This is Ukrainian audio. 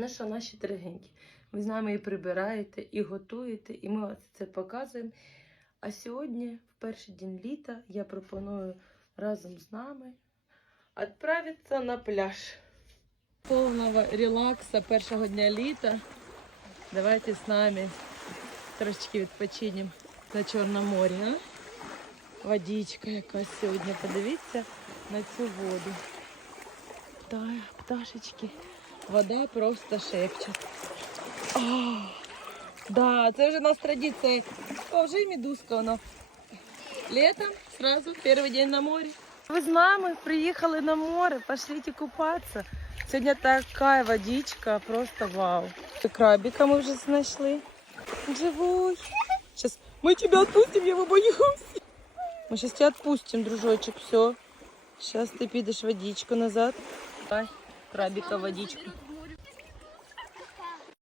Ну що, наші дорогенькі, ви з нами і прибираєте, і готуєте, і ми вас це показуємо. А сьогодні, в перший день літа, я пропоную разом з нами відправитися на пляж. Повного релакса першого дня літа. Давайте з нами трошечки відпочинемо на Чорному морі. А? Водичка якась сьогодні. Подивіться на цю воду. Та, пташечки. Вода просто шепче. А, да, це вже у нас традиція. О, вже і медузка воно. Летом сразу, перший день на морі. Ви з нами приїхали на море, пошлите купатися. Сьогодні така водичка, просто вау. Крабика ми вже знайшли. Живой. Сейчас мы тебя отпустим, я его боюсь. Мы сейчас тебя отпустим, дружочек, все. Сейчас ты підеш водичку назад. Давай, Крабика водичку.